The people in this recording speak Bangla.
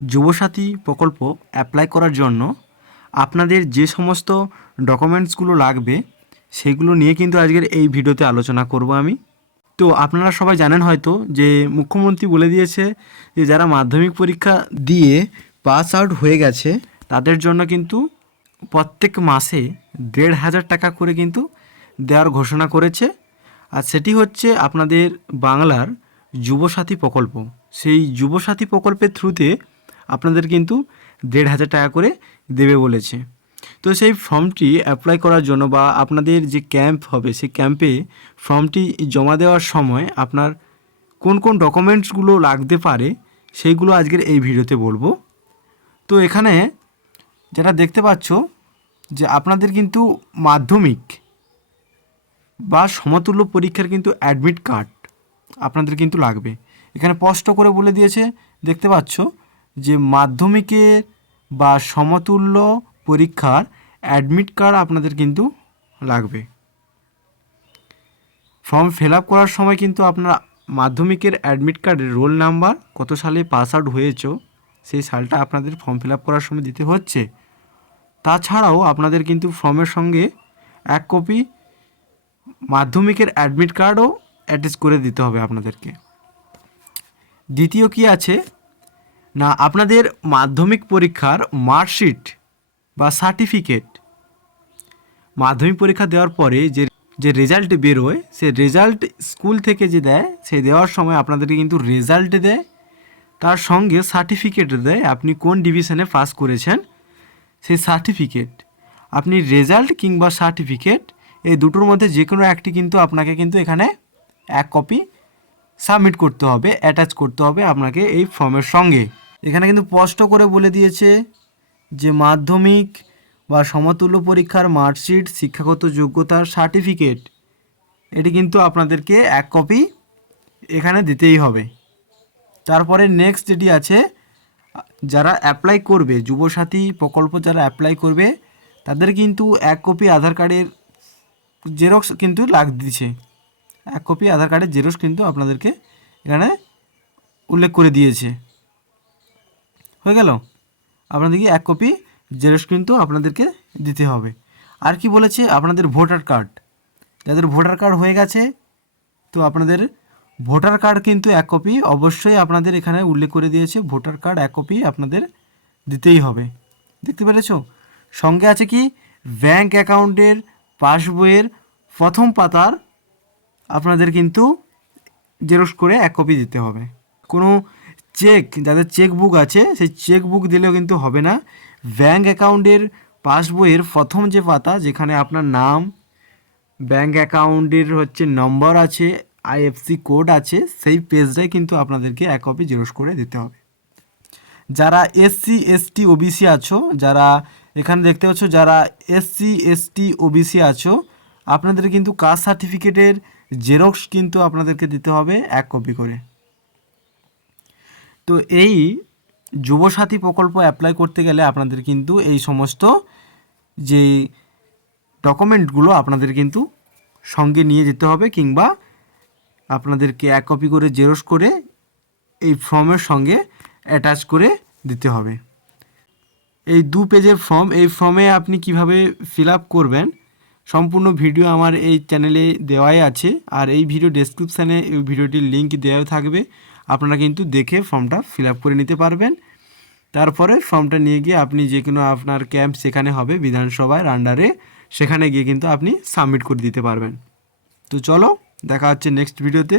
যুবসাথী প্রকল্প অ্যাপ্লাই করার জন্য আপনাদের যে সমস্ত ডকুমেন্টসগুলো লাগবে সেগুলো নিয়ে কিন্তু আজকের এই ভিডিওতে আলোচনা করব আমি। তো আপনারা সবাই জানেন হয়তো যে মুখ্যমন্ত্রী বলে দিয়েছে যে যারা মাধ্যমিক পরীক্ষা দিয়ে পাস আউট হয়ে গেছে তাদের জন্য কিন্তু প্রত্যেক মাসে ১,৫০০ টাকা করে কিন্তু দেওয়ার ঘোষণা করেছে। আর সেটি হচ্ছে আপনাদের বাংলার যুবসাথী প্রকল্প। সেই যুবসাথী প্রকল্পের থ্রুতে আপনাদের কিন্তু ১,৫০০ টাকা করে দেবে বলেছে। তো সেই ফর্মটি অ্যাপ্লাই করার জন্য বা আপনাদের যে ক্যাম্প হবে সেই ক্যাম্পে ফর্মটি জমা দেওয়ার সময় আপনার কোন কোন ডকুমেন্টসগুলো লাগতে পারে সেইগুলো আজকের এই ভিডিওতে বলবো। তো এখানে যেটা দেখতে পাচ্ছ যে আপনাদের কিন্তু মাধ্যমিক বা সমতুল্য পরীক্ষার কিন্তু অ্যাডমিট কার্ড আপনাদের কিন্তু লাগবে। এখানে স্পষ্ট করে বলে দিয়েছে, দেখতে পাচ্ছ যে মাধ্যমিকের বা সমতুল্য পরীক্ষার অ্যাডমিট কার্ড আপনাদের কিন্তু লাগবে। ফর্ম ফিল আপ করার সময় কিন্তু আপনার মাধ্যমিকের অ্যাডমিট কার্ডের রোল নাম্বার, কত সালে পাস আউট হয়েছো সেই সালটা আপনাদের ফর্ম ফিল আপ করার সময় দিতে হচ্ছে। তাছাড়াও আপনাদের কিন্তু ফর্মের সঙ্গে এক কপি মাধ্যমিকের অ্যাডমিট কার্ডও অ্যাটাচ করে দিতে হবে আপনাদেরকে। দ্বিতীয় কি আছে না, আপনাদের মাধ্যমিক পরীক্ষার মার্কশিট বা সার্টিফিকেট, মাধ্যমিক পরীক্ষা দেওয়ার পরে যে রেজাল্ট বেরোয় সে রেজাল্ট স্কুল থেকে যে দেয় সে দেওয়ার সময় আপনাদেরকে কিন্তু রেজাল্ট দেয়, তার সঙ্গে সার্টিফিকেট দেয় আপনি কোন ডিভিশনে পাস করেছেন সেই সার্টিফিকেট। আপনি রেজাল্ট কিংবা সার্টিফিকেট এই দুটোর মধ্যে যে কোনো একটি কিন্তু আপনাকে কিন্তু এখানে এক কপি সাবমিট করতে হবে, অ্যাটাচ করতে হবে আপনাকে এই ফর্মের সঙ্গে। এখানে কিন্তু স্পষ্ট করে বলে দিয়েছে যে মাধ্যমিক বা সমতুল্য পরীক্ষার মার্কশিট, শিক্ষাগত যোগ্যতার সার্টিফিকেট, এটি কিন্তু আপনাদেরকে এক কপি এখানে দিতেই হবে। তারপরে নেক্সট যেটি আছে, যারা অ্যাপ্লাই করবে যুবসাথী প্রকল্প যারা অ্যাপ্লাই করবে তাদের কিন্তু এক কপি আধার কার্ডের জেরক্স কিন্তু দিচ্ছে। এক কপি আধার কার্ডের জেরক্স কিন্তু আপনাদেরকে এখানে উল্লেখ করে দিয়েছে। হয়ে গেল, আপনাদেরকে এক কপি জেরক্স কিন্তু আপনাদেরকে দিতে হবে। আর কি বলেছে, আপনাদের ভোটার কার্ড, যাদের ভোটার কার্ড হয়ে গেছে তো আপনাদের ভোটার কার্ড কিন্তু এক কপি অবশ্যই আপনাদের এখানে উল্লেখ করে দিয়েছে, ভোটার কার্ড এক কপি আপনাদের দিতেই হবে। দেখতে পেরেছ? সঙ্গে আছে কি, ব্যাংক অ্যাকাউন্টের পাসবইয়ের প্রথম পাতার আপনাদের কিন্তু জেরক্স করে এক কপি দিতে হবে। কোনো চেক, যাদের চেক বুক আছে সেই চেক বুক দিলেও কিন্তু হবে না। ব্যাংক অ্যাকাউন্টের পাসবইয়ের প্রথম যে পাতা যেখানে আপনার নাম, ব্যাংক অ্যাকাউন্টের হচ্ছে নম্বর আছে, আইএফসি কোড আছে, সেই পেজটাই কিন্তু আপনাদেরকে এক কপি জেরক্স করে দিতে হবে। যারা এসসি এসটি ওবিসি আছো, যারা এখানে দেখতে পাচ্ছ যারা এসসি এসটি ওবিসি আছো, আপনাদের কিন্তু কাস্ট সার্টিফিকেটের জেরক্স কিন্তু আপনাদেরকে দিতে হবে এক কপি করে। তো এই যুবসাথী প্রকল্প অ্যাপ্লাই করতে গেলে আপনাদের কিন্তু এই সমস্ত যে ডকুমেন্টগুলো আপনাদের কিন্তু সঙ্গে নিয়ে যেতে হবে, কিংবা আপনাদেরকে এক কপি করে জেরক্স করে এই ফর্মের সঙ্গে অ্যাটাচ করে দিতে হবে। এই 2 পেজের ফর্ম, এই ফর্মে আপনি কিভাবে ফিল আপ করবেন সম্পূর্ণ ভিডিও আমার এই চ্যানেলে দেওয়াই আছে, আর এই ভিডিও ডেসক্রিপশানে এই ভিডিওটির লিঙ্ক দেওয়া থাকবে, আপনারা কিন্তু দেখে ফর্মটা ফিল আপ করে নিতে পারবেন। তারপরে ফর্মটা নিয়ে গিয়ে আপনি যে কোনো আপনার ক্যাম্প সেখানে হবে বিধানসভার আন্ডারে, সেখানে গিয়ে কিন্তু আপনি সাবমিট করে দিতে পারবেন। তো চলো, দেখা হচ্ছে নেক্সট ভিডিওতে।